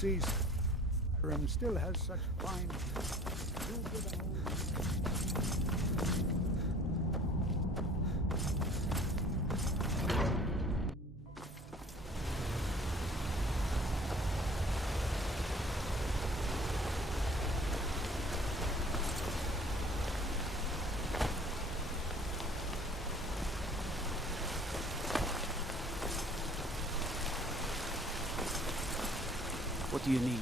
sees Skyrim still has such fine. What do you need?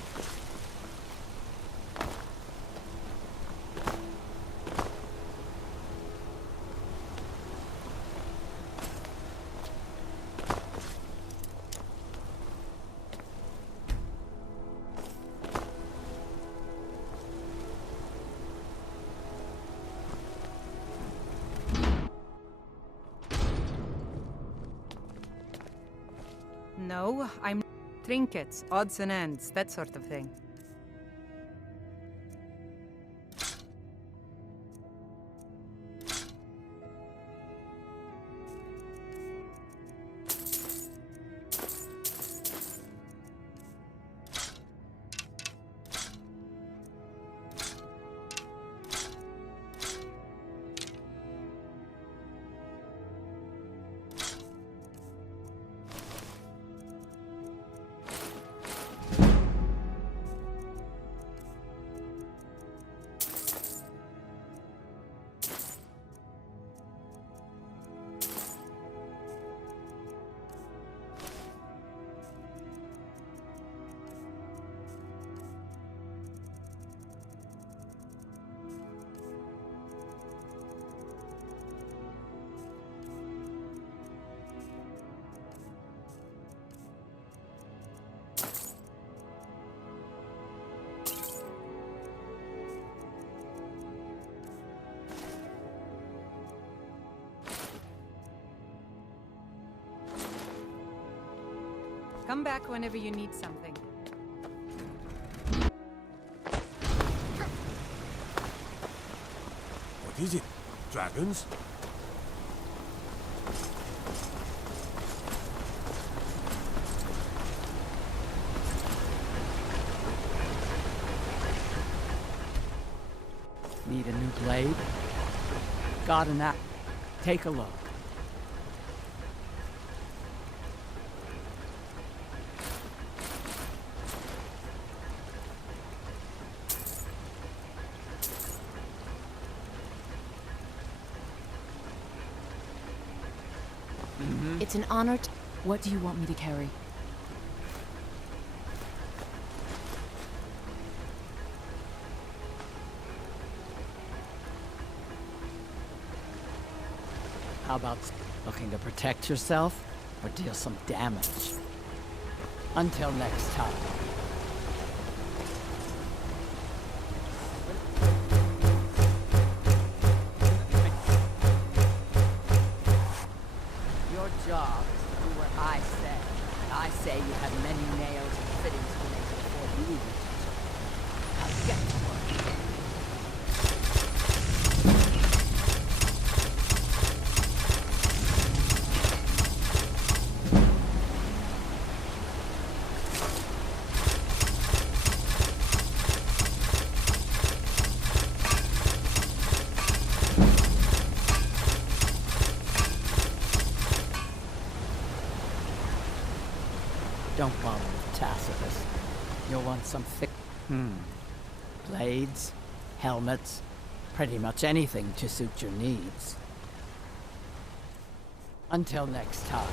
No, I'm trinkets, odds and ends, that sort of thing. Come back whenever you need something. What is it? Dragons? Need a new blade? Got an axe. Take a look. It's an honor to... What do you want me to carry? How about looking to protect yourself or deal some damage? Until next time. Your job is to do what I say. And I say you have many nails and fittings to make before you even touch it. Now get to work. Don't bother with Tacitus. You'll want some thick... blades, helmets, pretty much anything to suit your needs. Until next time.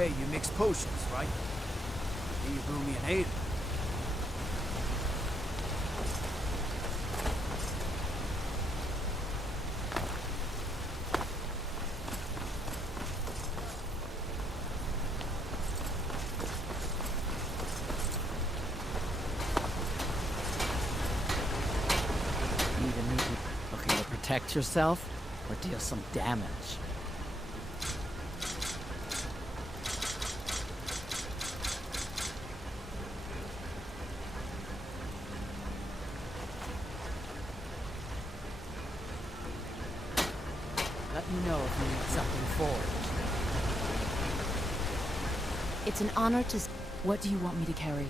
Hey, you mix potions, right? Then you brew me an ale. Looking to protect yourself or deal some damage? Let me know if you need something forged. It's an honor to... What do you want me to carry?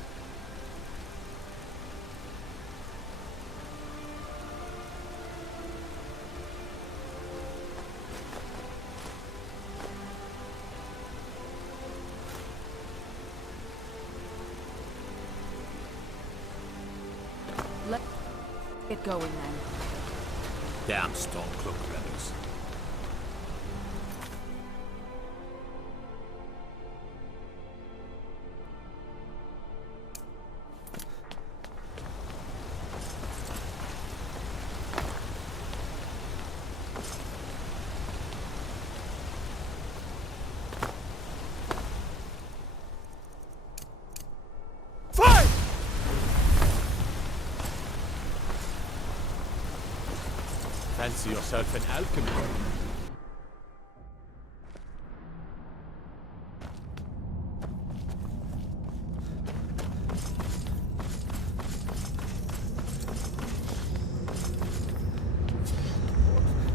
Let... Get going then. Damn Stormcloak rebels. Fancy yourself an alchemist?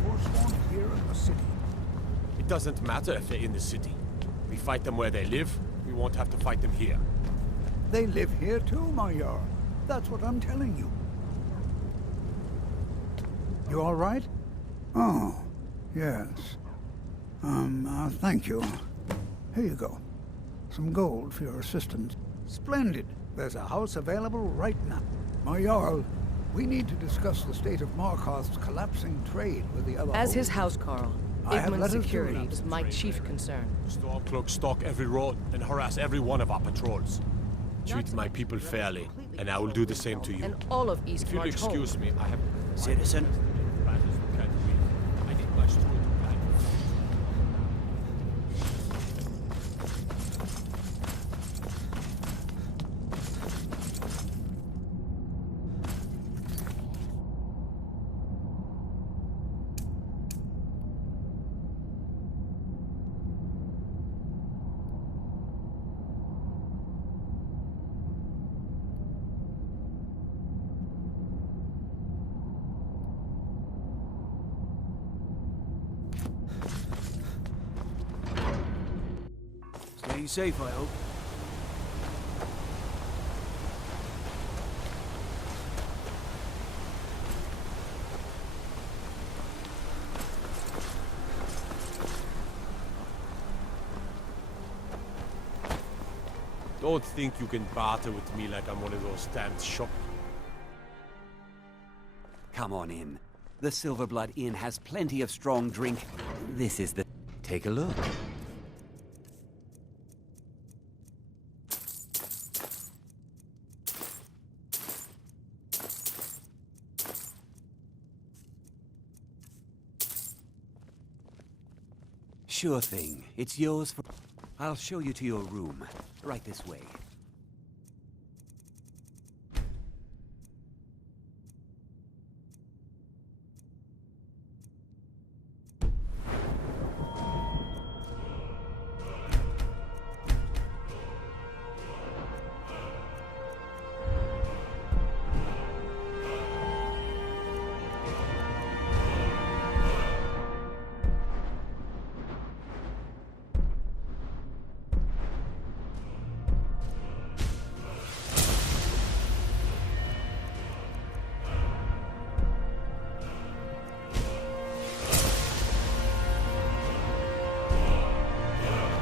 Forsworn here in the city. It doesn't matter if they're in the city. We fight them where they live, we won't have to fight them here. They live here too, my Jarl. That's what I'm telling you. You all right? Oh, yes. Thank you. Here you go. Some gold for your assistance. Splendid. There's a house available right now. My Jarl, we need to discuss the state of Markarth's collapsing trade with the other As his holders. housecarl, I have Igman's letters to security read. was my chief concern. The Stormcloaks stalk every road and harass every one of our patrols. Treat my people fairly, and I will do the same to you. And all of East If you'll March excuse me, I have... Citizen? battles we can't win. I need much to plan. Stay safe, I hope. Don't think you can barter with me like I'm one of those stamped shop. Come on in. The Silverblood Inn has plenty of strong drink. This is the... Take a look. Sure thing. It's yours for... I'll show you to your room. Right this way.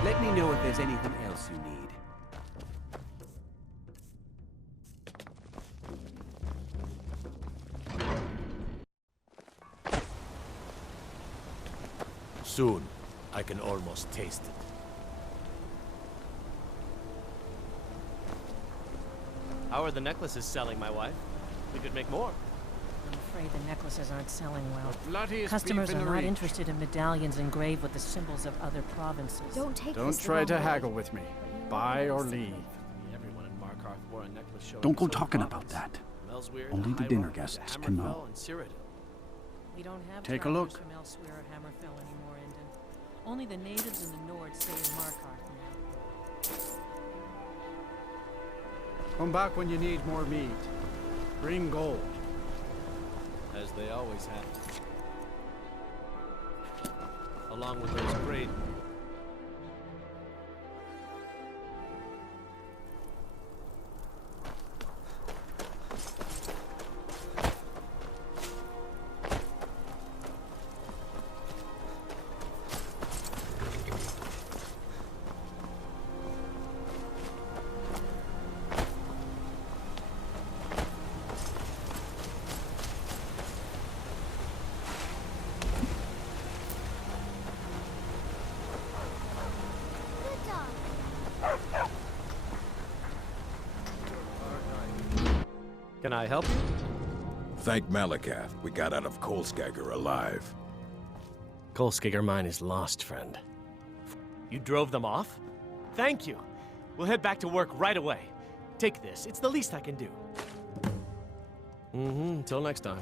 Let me know if there's anything else you need. Soon, I can almost taste it. How are the necklaces selling, my wife? We could make more. I'm afraid the necklaces aren't selling well. Bloodiest Customers beef are in the not reach. interested in medallions engraved with the symbols of other provinces. Don't take Don't this the try wrong to way. haggle with me. Buy or leave. Everyone in Markarth wore a necklace showing Don't go the Silver talking about Province. that. Melsweir, Only the High dinner Rock, guests Hammerfell, can know. and Cyrodiil. We don't have Take a travelers look. from Elsewhere or Hammerfell anymore, Endon. Only the natives in the north stay in Markarth now. Come back when you need more meat. Bring gold. As they always have. Along with those great... Can I help you? Thank Malakath, we got out of Kolskagger alive. Kolskagger mine is lost, friend. You drove them off? Thank you. We'll head back to work right away. Take this. It's the least I can do. Until next time.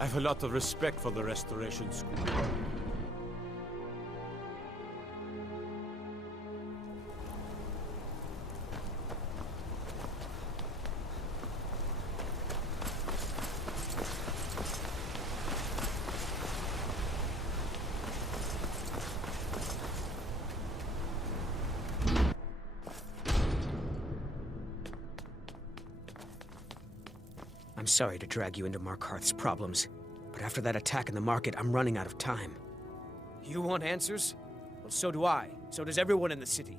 I have a lot of respect for the Restoration School. I'm sorry to drag you into Markarth's problems, but after that attack in the market, I'm running out of time. You want answers? Well, so do I. So does everyone in the city.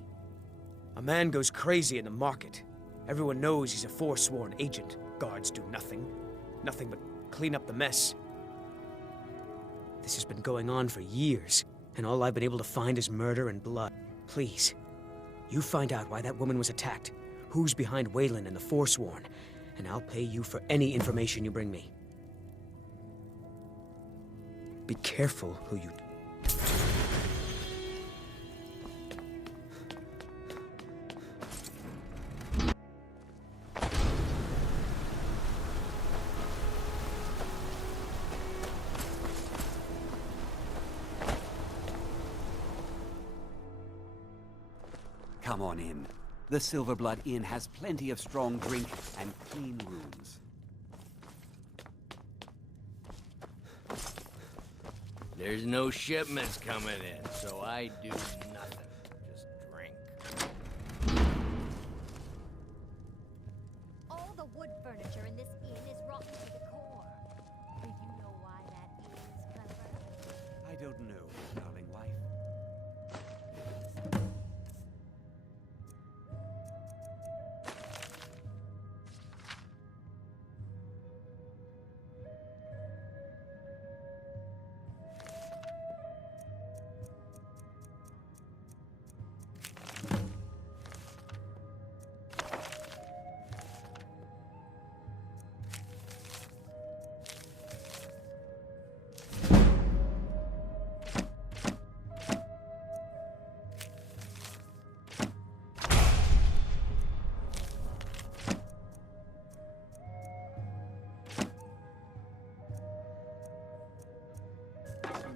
A man goes crazy in the market. Everyone knows he's a forsworn agent. Guards do nothing. Nothing but clean up the mess. This has been going on for years, and all I've been able to find is murder and blood. Please, you find out why that woman was attacked, who's behind Waylon and the Forsworn, and I'll pay you for any information you bring me. Be careful who you... Come on in. The Silverblood Inn has plenty of strong drink and clean rooms. There's no shipments coming in, so I do nothing. Just drink. All the wood furniture in this inn is rotten to the core. Do you know why that is, Clever? I don't know, darling wife.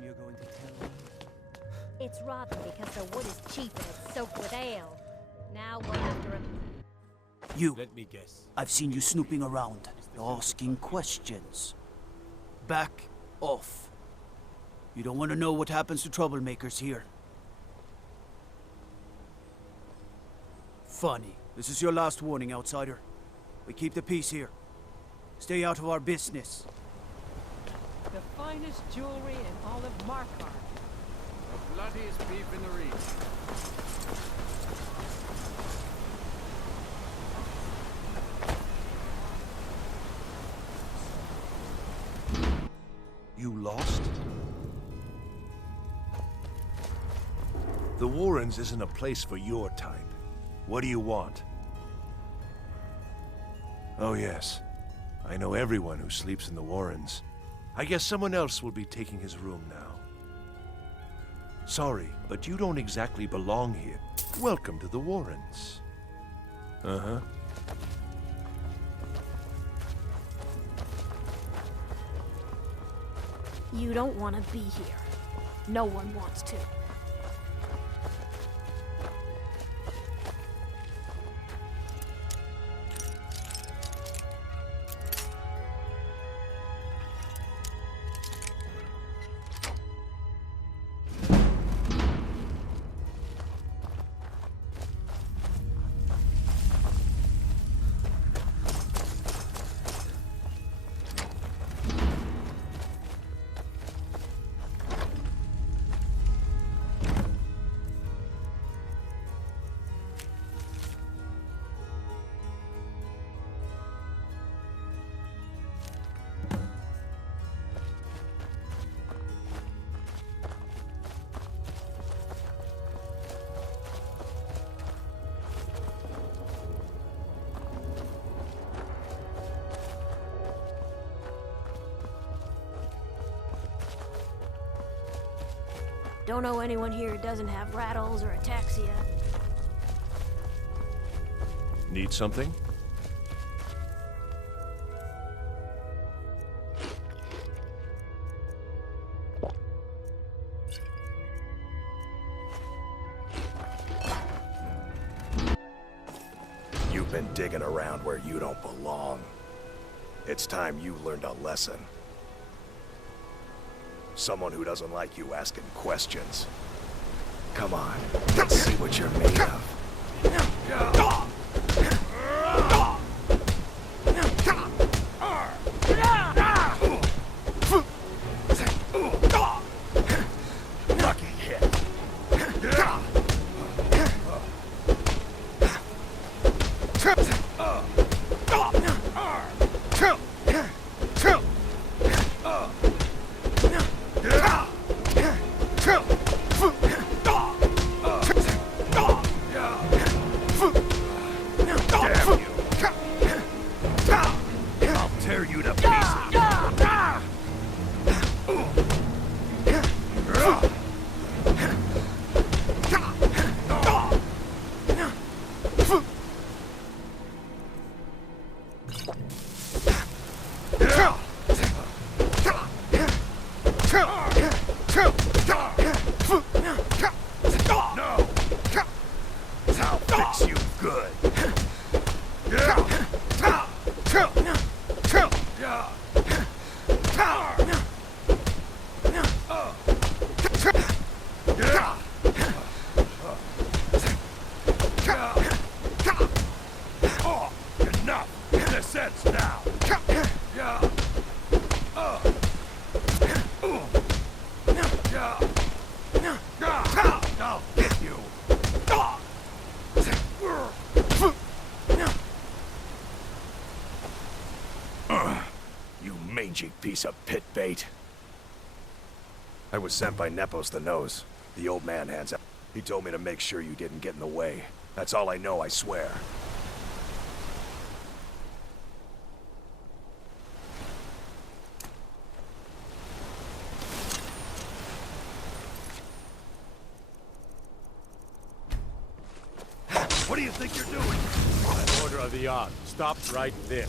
You're going to tell me? It's rotten because the wood is cheap and it's soaked with ale. Now we'll have to You. Let me guess. I've seen you snooping around, asking questions. Back off. You don't want to know what happens to troublemakers here. Funny. This is your last warning, outsider. We keep the peace here. Stay out of our business. The finest jewelry in all of Markarth. The bloodiest beef in the region. You lost? The Warrens isn't a place for your type. What do you want? Oh yes, I know everyone who sleeps in the Warrens. I guess someone else will be taking his room now. Sorry, but you don't exactly belong here. Welcome to the Warrens. Uh-huh. You don't want to be here. No one wants to. Don't know anyone here who doesn't have rattles or ataxia. Need something? You've been digging around where you don't belong. It's time you learned a lesson. Someone who doesn't like you asking questions. Come on, let's see what you're made of. Lucky hit. I'll tear you to pieces. No! I'll fix you good. Oh, enough! In a sense now. I'll get you. You mangy piece of pit bait. I was sent by Nepos the Nose. The old man hands out. He told me to make sure you didn't get in the way. That's all I know, I swear. What do you think you're doing? An order of the yard. Stop right there.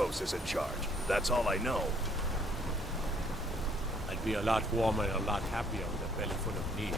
Nepos is in charge. That's all I know. I'd be a lot warmer and a lot happier with a belly full of meat.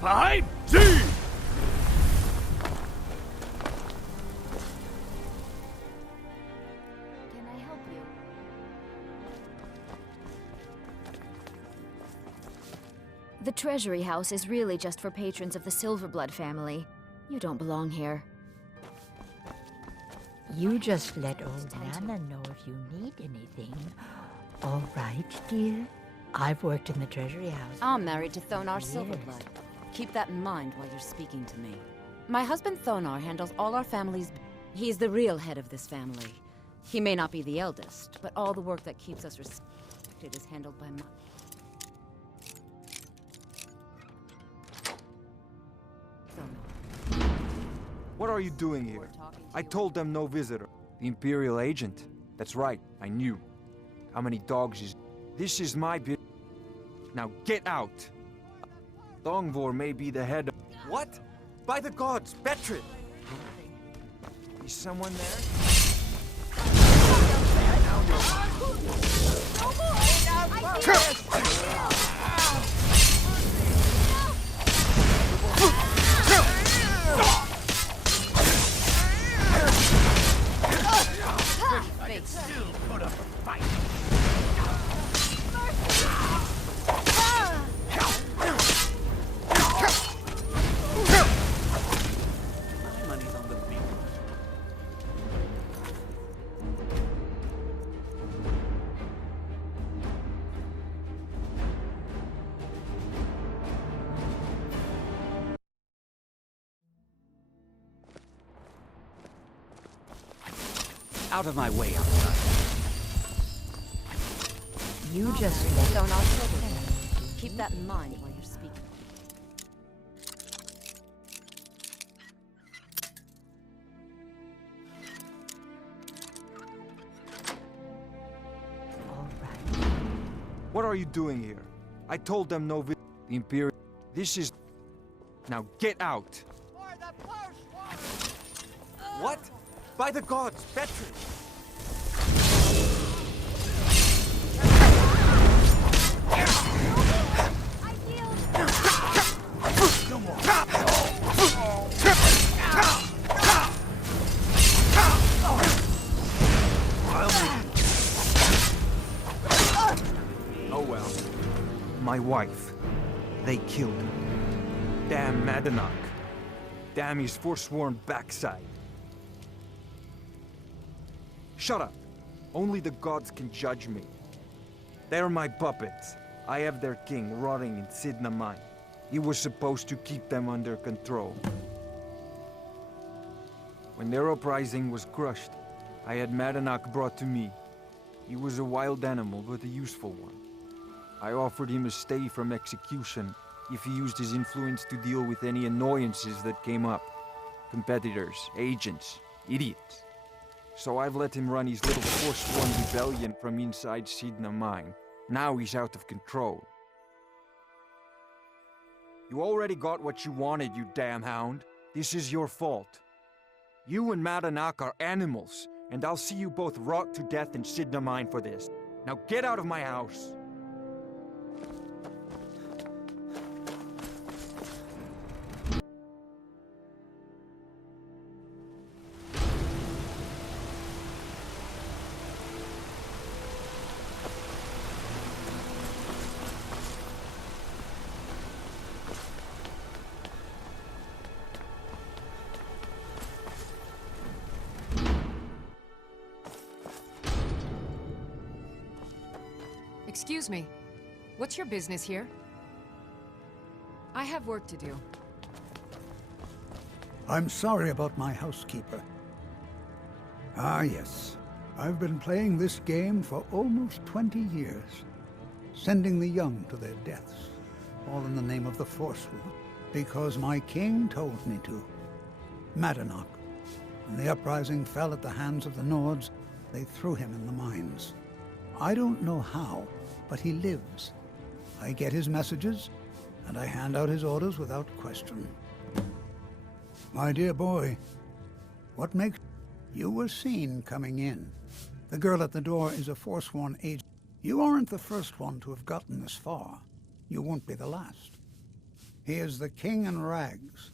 Five, Z! Can I help you? The Treasury House is really just for patrons of the Silverblood family. You don't belong here. You just let old Nana know if you need anything. All right, dear? I've worked in the Treasury House. I'm married to Thonar Silverblood. Keep that in mind while you're speaking to me. My husband Thonar handles all our family's... He's the real head of this family. He may not be the eldest, but all the work that keeps us respected is handled by my... What are you doing here? I told them no visitor. The Imperial agent. That's right, I knew. How many dogs is... This is my bit. Now get out! Thongvor may be the head of... What? By the gods, Betrid! Is someone They still put up a fight. Money's on the big one. Out of my way, outside. You just let Thonar Silverblood. Keep that in mind while you're speaking. What are you doing here? I told them no The Imperial... This is... Now get out! What? By the gods, Betrid! Oh well. My wife. They killed her. Damn Madanach. Damn his forsworn backside. Shut up. Only the gods can judge me. They're my puppets. I have their king rotting in Sidna Mine. He was supposed to keep them under control. When their uprising was crushed, I had Madanach brought to me. He was a wild animal, but a useful one. I offered him a stay from execution if he used his influence to deal with any annoyances that came up. Competitors, agents, idiots. So I've let him run his little forsworn rebellion from inside Sidna Mine. Now he's out of control. You already got what you wanted, you damn hound. This is your fault. You and Madanach are animals, and I'll see you both rot to death in Sidna Mine for this. Now get out of my house! Excuse me. What's your business here? I have work to do. I'm sorry about my housekeeper. Ah, yes. I've been playing this game for almost 20 years, sending the young to their deaths, all in the name of the Forsworn, because my king told me to. Madanach. When the uprising fell at the hands of the Nords, they threw him in the mines. I don't know how, but he lives. I get his messages, and I hand out his orders without question. My dear boy, what makes... You were seen coming in. The girl at the door is a Forsworn agent. You aren't the first one to have gotten this far. You won't be the last. He is the King in Rags,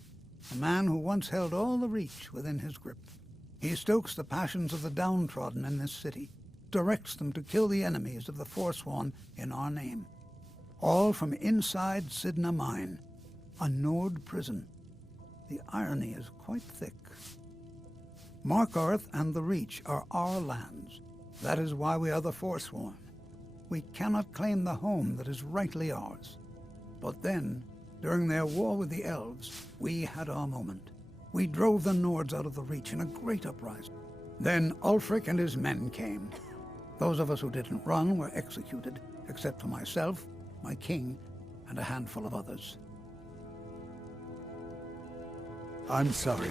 a man who once held all the Reach within his grip. He stokes the passions of the downtrodden in this city, directs them to kill the enemies of the Forsworn in our name. All from inside Sidna Mine, a Nord prison. The irony is quite thick. Markarth and the Reach are our lands. That is why we are the Forsworn. We cannot claim the home that is rightly ours. But then, during their war with the Elves, we had our moment. We drove the Nords out of the Reach in a great uprising. Then Ulfric and his men came. Those of us who didn't run were executed, except for myself, my king, and a handful of others. I'm sorry.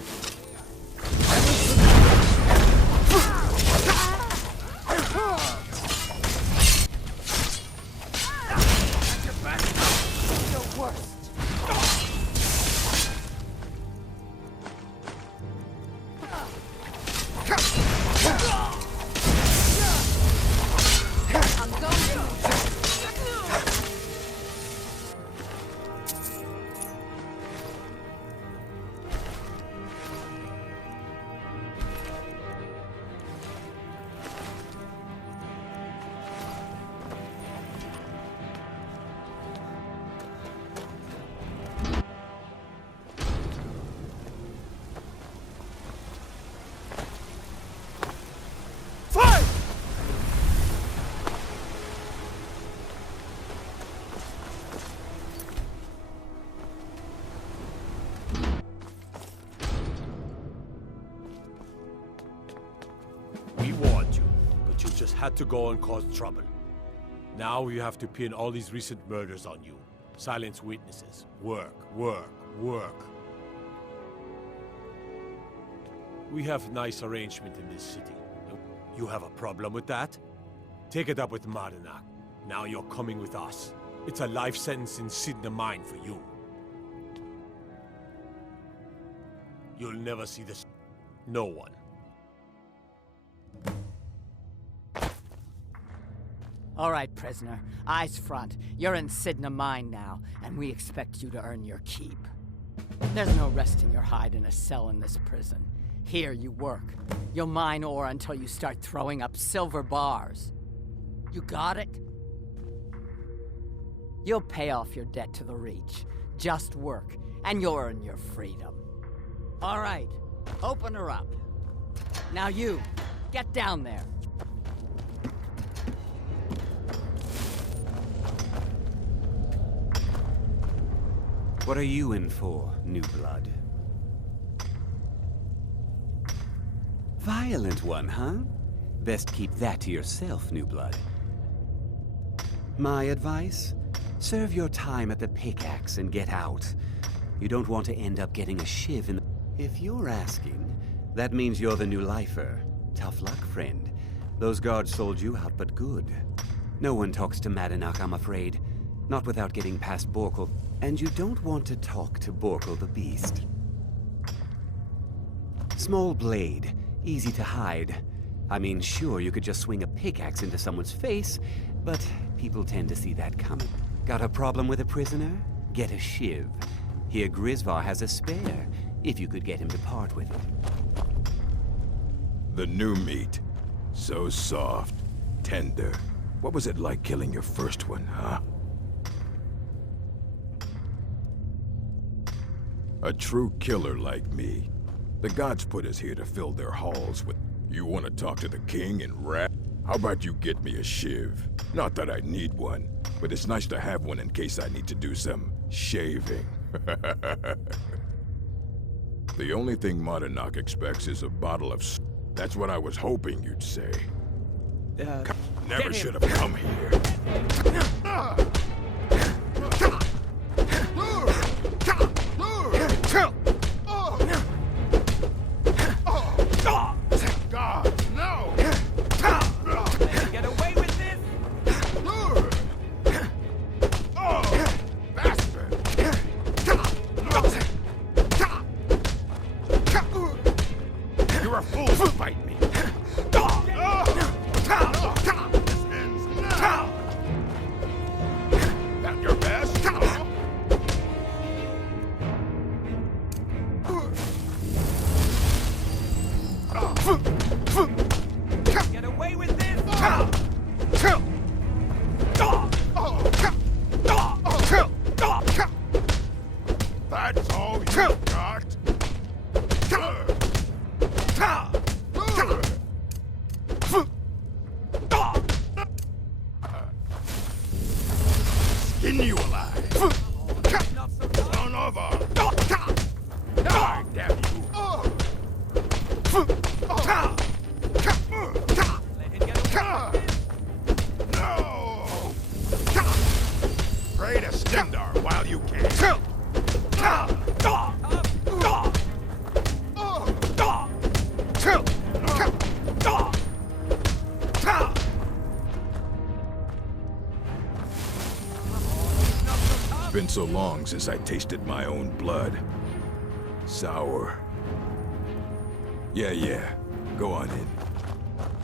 We warned you, but you just had to go and cause trouble. Now you have to pin all these recent murders on you. Silence witnesses. Work, work, work. We have nice arrangement in this city. You have a problem with that? Take it up with Madanach. Now you're coming with us. It's a life sentence in Sidna Mine for you. You'll never see this. No one. All right, prisoner. Eyes front. You're in Sidna Mine now, and we expect you to earn your keep. There's no resting your hide in a cell in this prison. Here you work. You'll mine ore until you start throwing up silver bars. You got it? You'll pay off your debt to the Reach. Just work, and you'll earn your freedom. All right, open her up. Now you, get down there. What are you in for, new blood? Violent one, huh? Best keep that to yourself, new blood. My advice? Serve your time at the pickaxe and get out. You don't want to end up getting a shiv in the... If you're asking, that means you're the new lifer. Tough luck, friend. Those guards sold you out, but good. No one talks to Madanach, I'm afraid. Not without getting past Borkul. And you don't want to talk to Borkul the Beast. Small blade, easy to hide. I mean, sure, you could just swing a pickaxe into someone's face, but people tend to see that coming. Got a problem with a prisoner? Get a shiv. Here Grisvar has a spare, if you could get him to part with it. The new meat. So soft, tender. What was it like killing your first one, huh? A true killer like me. The gods put us here to fill their halls with... You want to talk to the king and rap? How about you get me a shiv? Not that I need one, but it's nice to have one in case I need to do some shaving. The only thing Monadnock expects is a bottle of That's what I was hoping you'd say. Never should have come here. God, no! Get away with this! Oh, bastard! You're a fool to fight me. This ends now. That your best? Get away with this! That's all you got? Skin you alive! Son of a... Die, damn you! No! Pray to Stendar while you can. It's been so long since I tasted my own blood. Sour. Yeah. Go on in.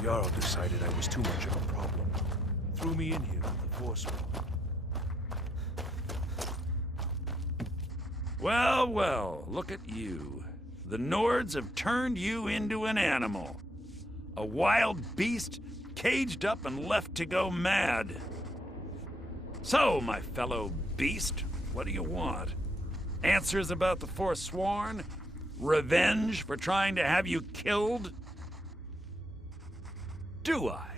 Jarl decided I was too much of a problem. Threw me in here with the Forsworn. Well, look at you. The Nords have turned you into an animal. A wild beast, caged up and left to go mad. So, my fellow beast, what do you want? Answers about the Forsworn? Revenge for trying to have you killed? Do I?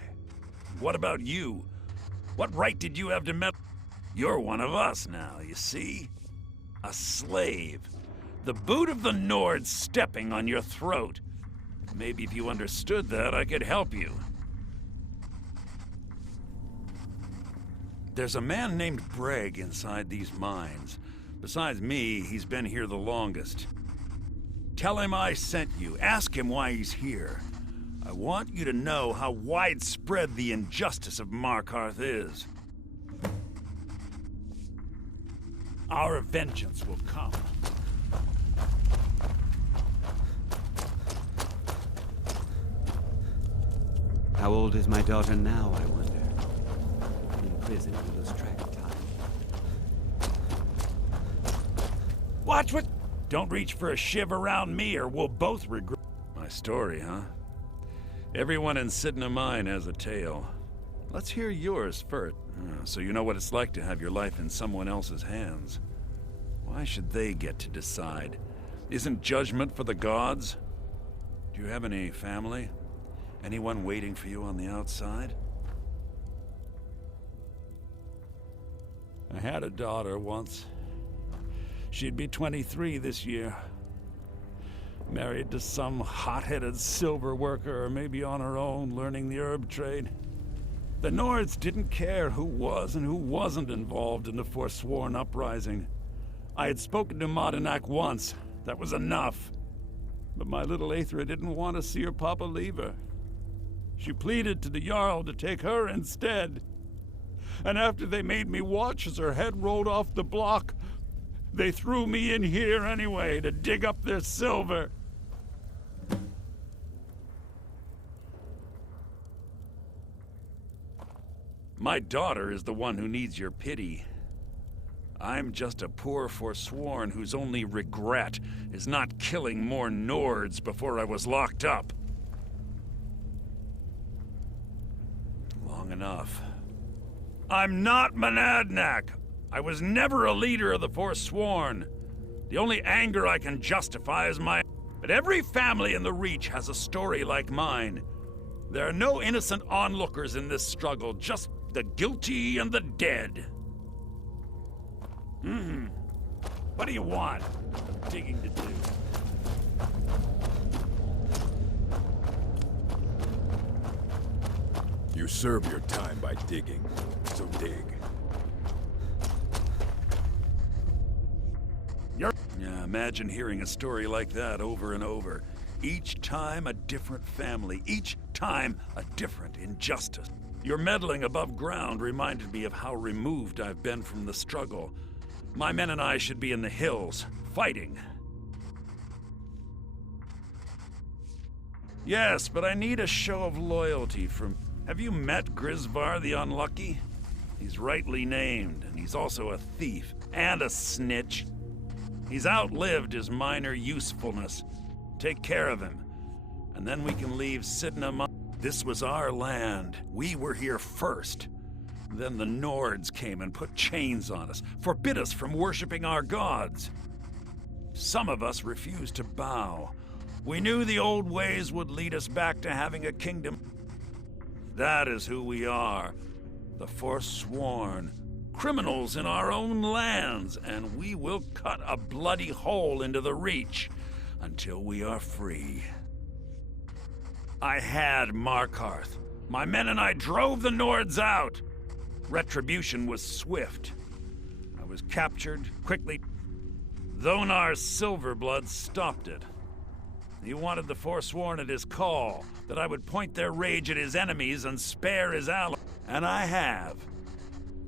What about you? What right did you have to meddle? You're one of us now, you see? A slave. The boot of the Nords stepping on your throat. Maybe if you understood that, I could help you. There's a man named Breg inside these mines. Besides me, he's been here the longest. Tell him I sent you. Ask him why he's here. I want you to know how widespread the injustice of Markarth is. Our vengeance will come. How old is my daughter now, I wonder? In prison, you lose track of time. Watch what... Don't reach for a shiv around me or we'll both regret... My story, huh? Everyone in Sidna Mine has a tale. Let's hear yours first, so you know what it's like to have your life in someone else's hands. Why should they get to decide? Isn't judgment for the gods? Do you have any family? Anyone waiting for you on the outside? I had a daughter once. She'd be 23 this year. Married to some hot-headed silver worker, or maybe on her own, learning the herb trade. The Nords didn't care who was and who wasn't involved in the Forsworn uprising. I had spoken to Monadnock once. That was enough. But my little Aethra didn't want to see her papa leave her. She pleaded to the Jarl to take her instead. And after they made me watch as her head rolled off the block, they threw me in here anyway to dig up their silver. My daughter is the one who needs your pity. I'm just a poor Forsworn whose only regret is not killing more Nords before I was locked up. Long enough. I'm not Monadnock. I was never a leader of the Forsworn. The only anger I can justify is my... But every family in the Reach has a story like mine. There are no innocent onlookers in this struggle, just the guilty and the dead. What do you want? Digging to do. You serve your time by digging, so dig. Yeah, imagine hearing a story like that over and over. Each time a different family, each time a different injustice. Your meddling above ground reminded me of how removed I've been from the struggle. My men and I should be in the hills, fighting. Yes, but I need a show of loyalty from... Have you met Grisvar the Unlucky? He's rightly named, and he's also a thief and a snitch. He's outlived his minor usefulness. Take care of him, and then we can leave Sydney. This was our land. We were here first. Then the Nords came and put chains on us, forbid us from worshipping our gods. Some of us refused to bow. We knew the old ways would lead us back to having a kingdom. That is who we are, the Forsworn. Criminals in our own lands, and we will cut a bloody hole into the Reach until we are free. I had Markarth. My men and I drove the Nords out. Retribution was swift. I was captured quickly. Thonar's Silverblood stopped it. He wanted the Forsworn at his call, that I would point their rage at his enemies and spare his allies. And I have.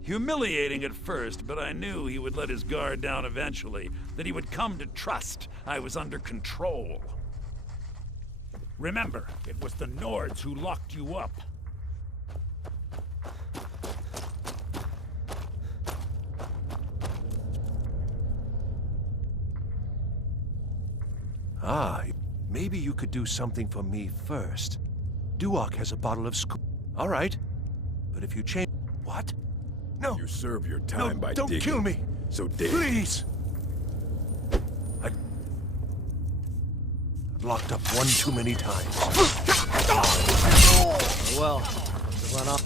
Humiliating at first, but I knew he would let his guard down eventually, that he would come to trust I was under control. Remember, it was the Nords who locked you up. Ah, maybe you could do something for me first. Duok has a bottle of All right, but if you change... What? No. You serve your time by digging. Don't kill me. So dig. Please. I've locked up one too many times. Well, run off.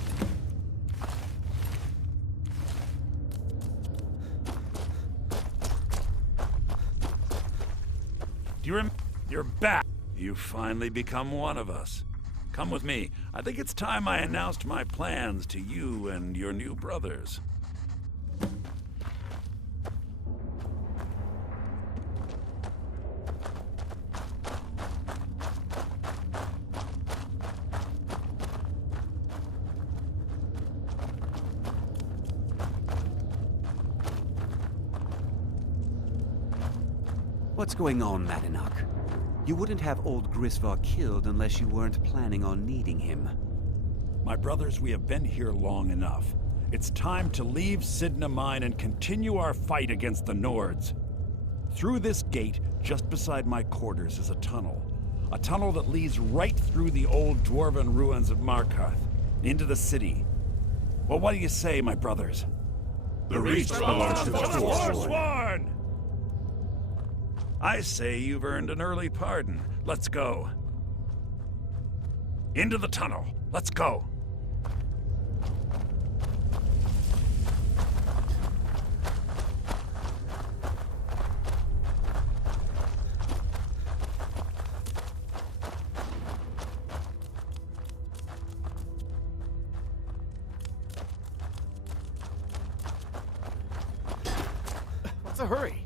Do you remember? You're back. You've finally become one of us. Come with me. I think it's time I announced my plans to you and your new brothers. What's going on, Madanach? You wouldn't have old Grisvar killed unless you weren't planning on needing him. My brothers, we have been here long enough. It's time to leave Sydney Mine and continue our fight against the Nords. Through this gate, just beside my quarters, is a tunnel. A tunnel that leads right through the old dwarven ruins of Markarth, into the city. Well, what do you say, my brothers? The Reach belongs to the Forsworn! I say you've earned an early pardon. Let's go. Into the tunnel. Let's go. What's the hurry?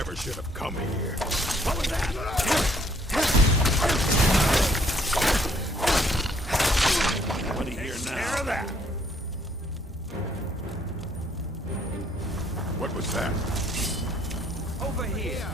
never should have come here. What was that? What do you hear now? Care of that. What was that? Over here.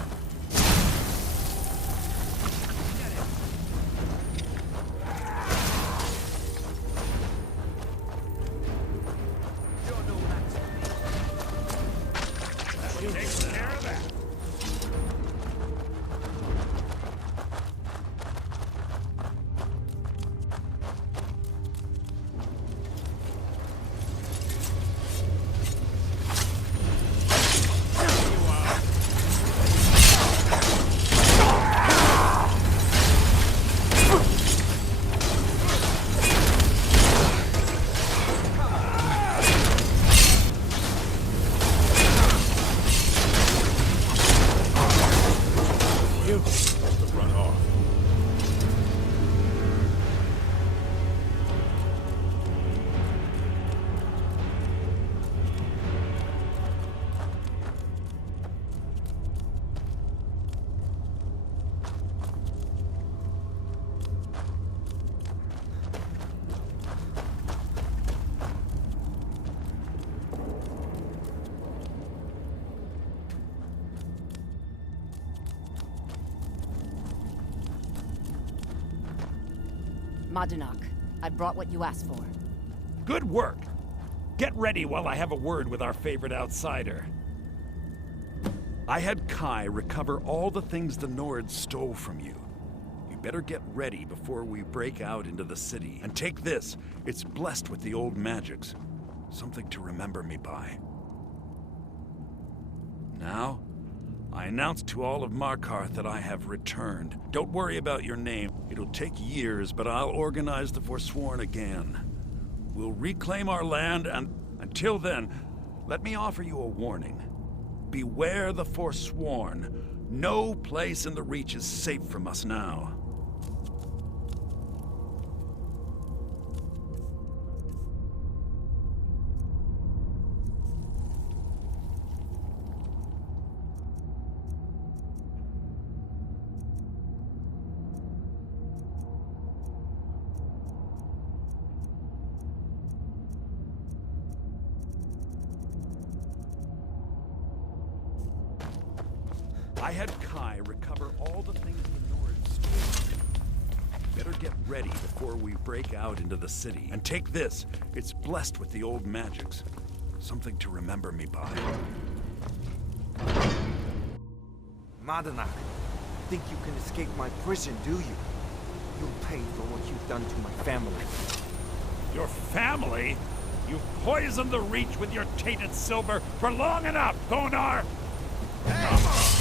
Madanak, I brought what you asked for. Good work. Get ready while I have a word with our favorite outsider. I had Kai recover all the things the Nords stole from you. You better get ready before we break out into the city. And take this. It's blessed with the old magics. Something to remember me by. Now, I announce to all of Markarth that I have returned. Don't worry about your name. It'll take years, but I'll organize the Forsworn again. We'll reclaim our land, and until then, let me offer you a warning. Beware the Forsworn. No place in the Reach is safe from us now. I had Kai recover all the things the Nords stole. Better get ready before we break out into the city. And take this. It's blessed with the old magics. Something to remember me by. Madanak, think you can escape my prison, do you? You'll pay for what you've done to my family. Your family? You've poisoned the Reach with your tainted silver for long enough, Thonar! Come on!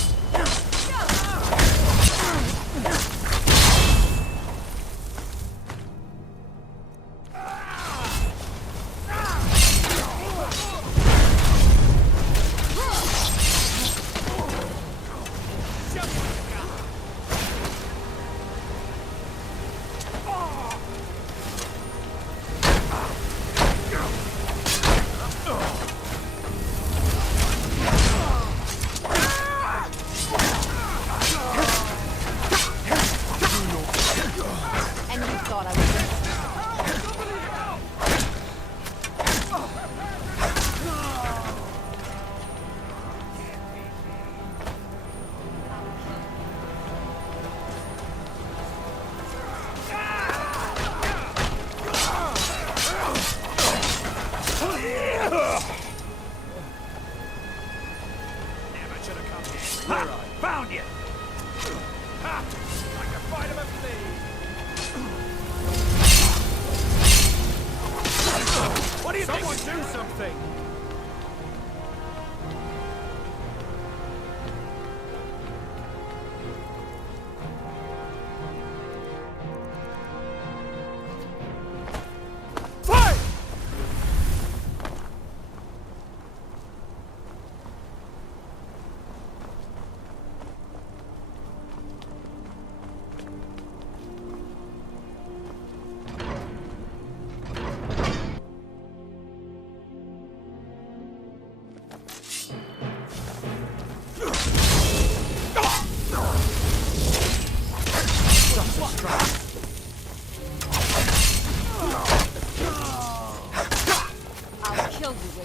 Found you! Ha! I can fight him if need! What do you think? Someone do something!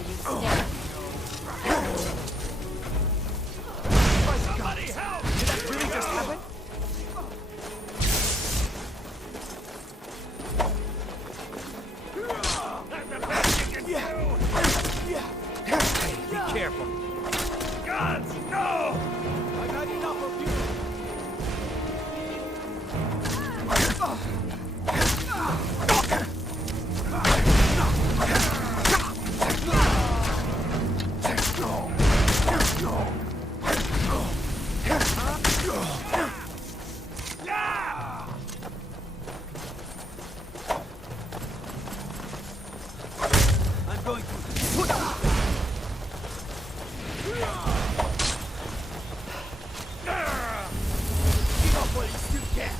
where you stand. Somebody help! Did that really just happen? Be careful. Gods, no! I got enough of you. I'm going to put Give up while you still can.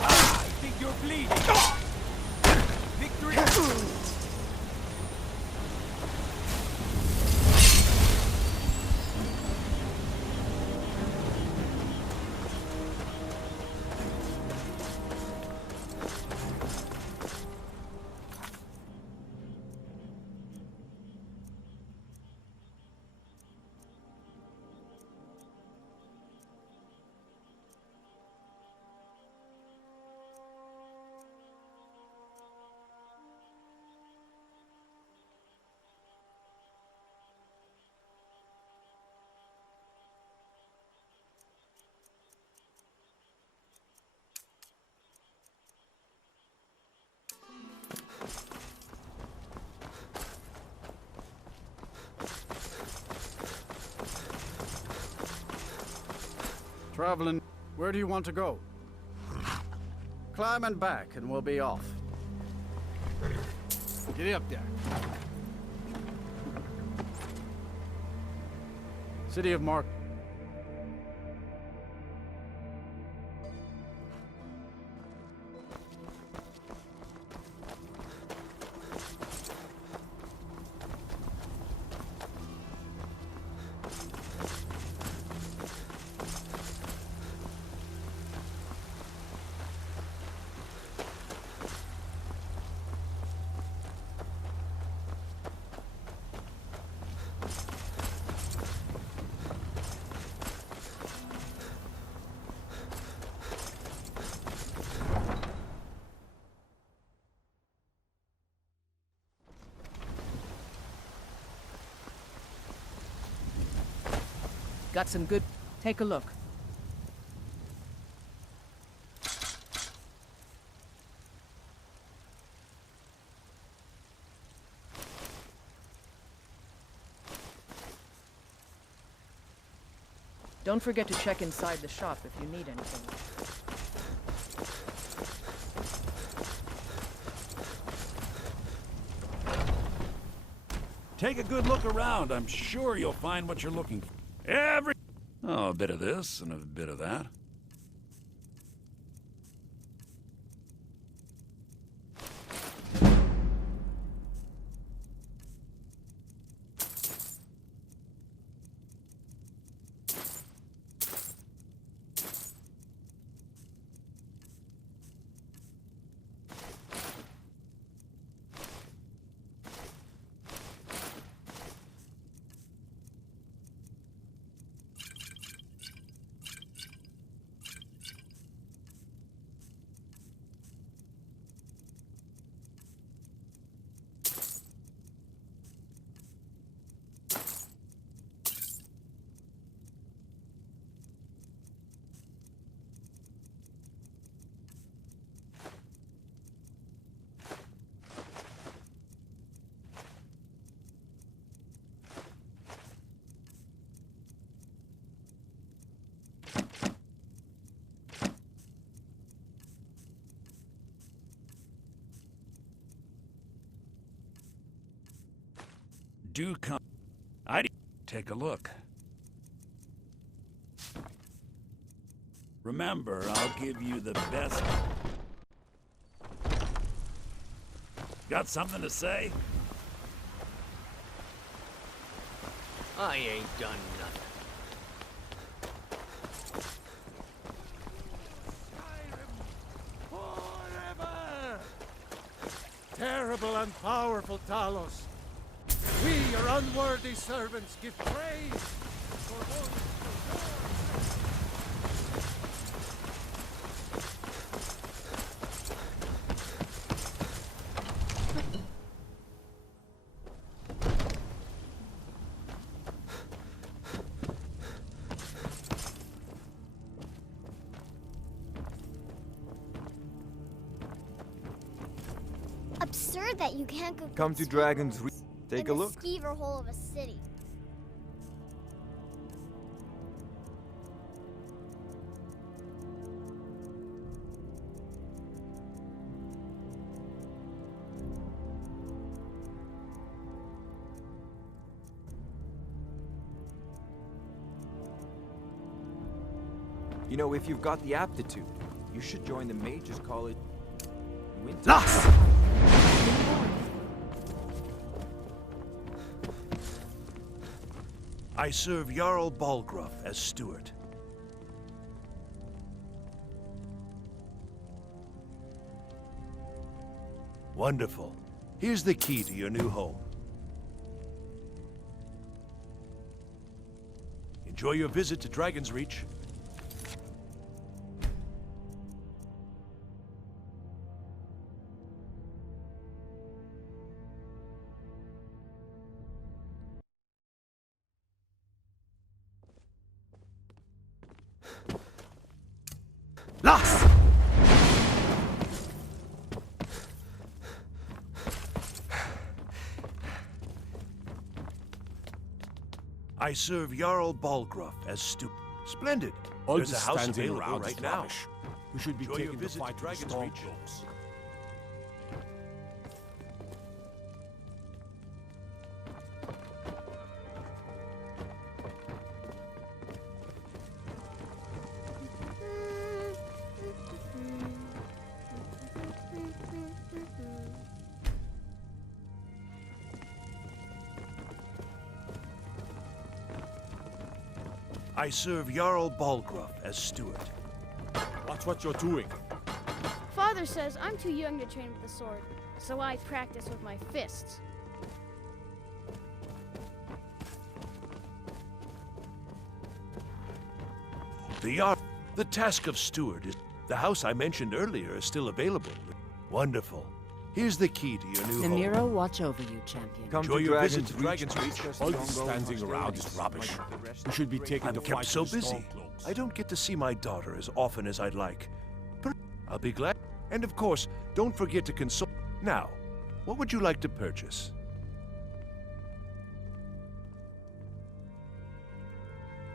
I think you're bleeding. Victory. Traveling, where do you want to go? Climb and back, and we'll be off. Get up there. City of Mark. Got some good... Take a look. Don't forget to check inside the shop if you need anything. Take a good look around. I'm sure you'll find what you're looking for. Oh, a bit of this and a bit of that. Do come. Take a look. Remember, I'll give you the best. Got something to say? I ain't done nothing. terrible and powerful Talos. We, your unworthy servants, give praise for one. Absurd that you can't go. Come to Dragon's Reach. Take a look. In the skeever hole of a city. You know, if you've got the aptitude, you should join the Mages College. I serve Jarl Balgruuf as steward. Wonderful. Here's the key to your new home. Enjoy your visit to Dragon's Reach. Lost! I serve Jarl Balgruuf as steward. Splendid. All There's a this house standing available around right is now. rubbish. We should be Enjoy your taking the visit fight to to the Dragon's storm Reach. cloaks. I serve Jarl Balgruuf as steward. Watch what you're doing. Father says I'm too young to train with the sword, so I practice with my fists. The task of steward is... The house I mentioned earlier is still available. Wonderful. Here's the key to your new home. Namiro, watch over you, champion. Enjoy your visit to Dragon's Reach. All this standing around is rubbish. We should be taking I'm the kept fight so to the busy. storm cloaks. I don't get to see my daughter as often as I'd like. But I'll be glad. And of course, don't forget to consult. Now, what would you like to purchase?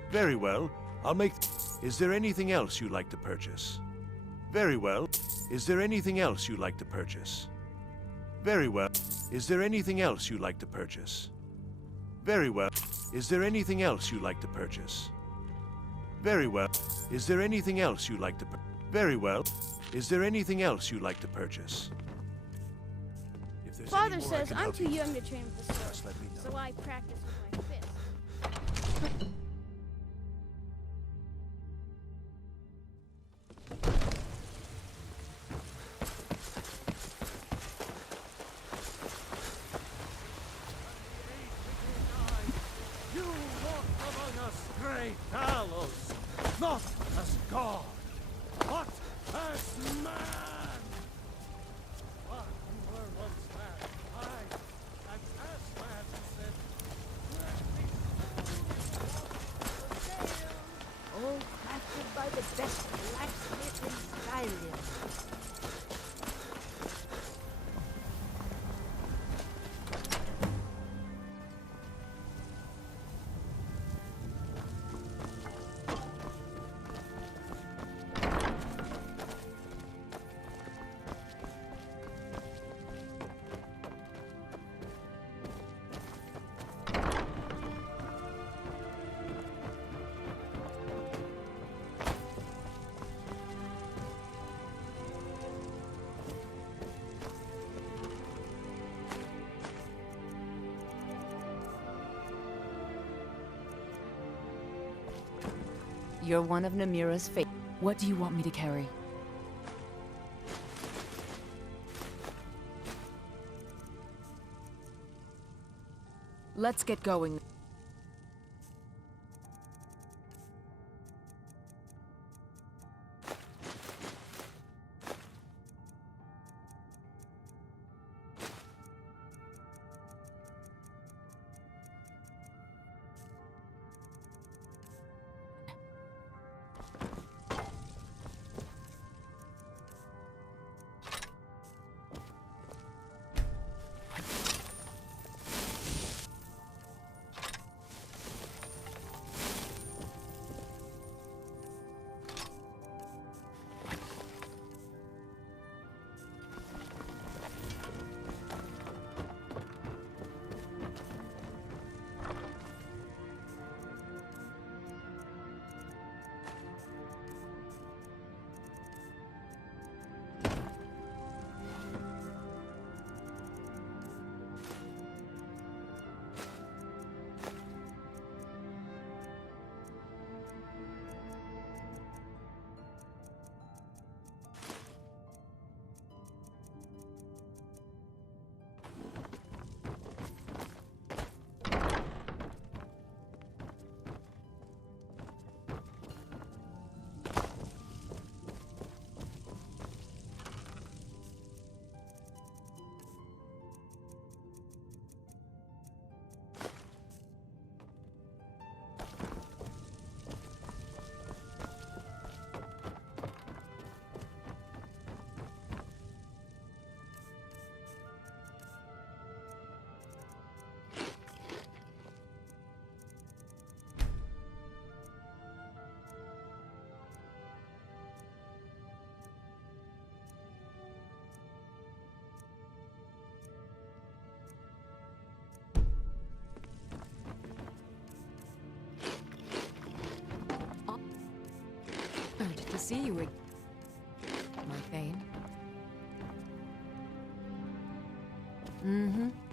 Very well. I'll make... Is there anything else you'd like to purchase? Very well. Is there anything else you'd like to purchase? Very well. Is there anything else you'd like to purchase? Very well. Is there anything else you'd like to purchase? Very well. Is there anything else you'd like to Very well. Is there anything else you'd like to purchase? If there's Father any more I says can I'm help too you young to train with the sword, just let me know. so I practice with my fists. You walk among us, great Talos, not as God, but as man. But you were once man, aye, and as man you said, let me All crafted by the best blacksmith in Skyrim. You're one of Namira's fate. What do you want me to carry? Let's get going. Good to see you again, my Thane. Mm-hmm.